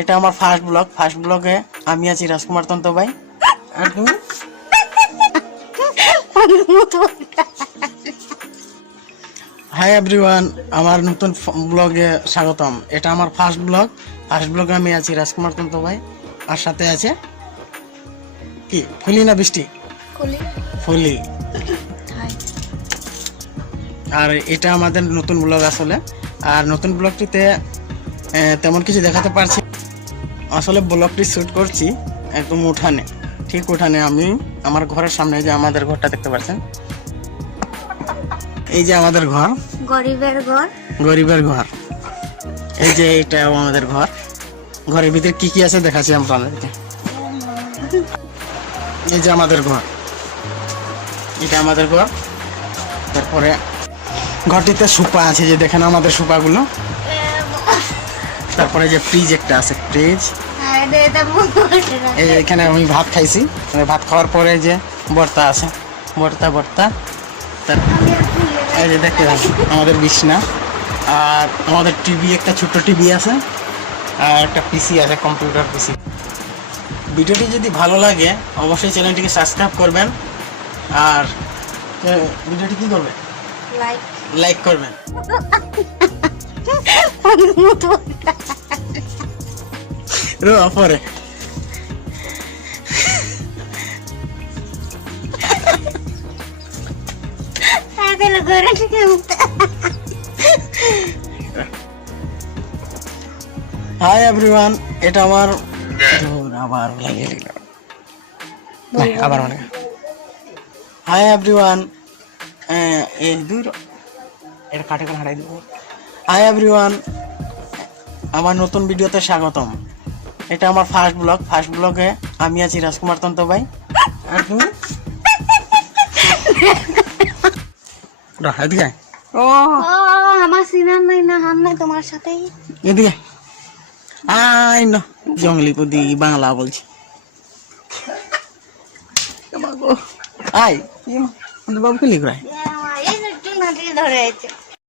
এটা আমার ফার্স্ট ব্লগে আমি আছি রাজকুমার তন্ত ভাই। আর তুমি? হাই এভরিওয়ান, আমার নতুন ব্লগে স্বাগতম। এটা আমার ফার্স্ট ব্লগে আমি আছি রাজকুমার তন্ত ভাই। আর সাথে আছে কি ফুলি না বৃষ্টি? ফুলি। আর এটা আমাদের নতুন ব্লগ আসলে। আর নতুন ব্লগটিতে তেমন কিছু দেখাতে পারছি আসলে। ব্লগটি শ্যুট করছি একদম উঠানে, ঠিক উঠানে। আমি আমার ঘরের সামনে, যে আমাদের ঘরটা দেখতে পাচ্ছেন, এই যে আমাদের ঘর, গরিবের ঘর। এই যে এটাও আমাদের ঘর। ঘরের ভিতরে কি কি আছে দেখাচ্ছি আপনাদেরকে। এই যে আমাদের ঘর, এটা আমাদের ঘর। তারপরে ঘরটিতে সোফা আছে, যে দেখেন আমাদের সোফাগুলো। তারপরে যে ফ্রিজ একটা আছে, ফ্রিজ। এই এখানে আমি ভাত খাইছি, ভাত খাওয়ার পরে যে ভর্তা আছে, ভর্তা। এই যে দেখতে পাচ্ছি আমাদের বিছনা। আর আমাদের টিভি, একটা ছোট্ট টিভি আছে। আর একটা পিসি আছে, কম্পিউটার পিসি। ভিডিওটি যদি ভালো লাগে অবশ্যই চ্যানেলটিকে সাবস্ক্রাইব করবেন। আর ভিডিওটি কি করবেন? লাইক করবেন। পরে হাই এভরিওয়ান, এটা আমার হাই এভরিওয়ান, এটা কাটে করে হারাই দিব। হাই এভরিওয়ান, আমার নতুন ভিডিওতে স্বাগতম। এটা আমার ফার্স্ট ব্লগে আমি আছি রাজকুমার তন্ত ভাই। আর তুমি? এদিকে আমার সিনার নাই না, হাম নাই তোমার সাথে। এদিকে আই না, জঙ্গলি পুদি বাংলা বলছি। আই বাবু কি লিখ ধরে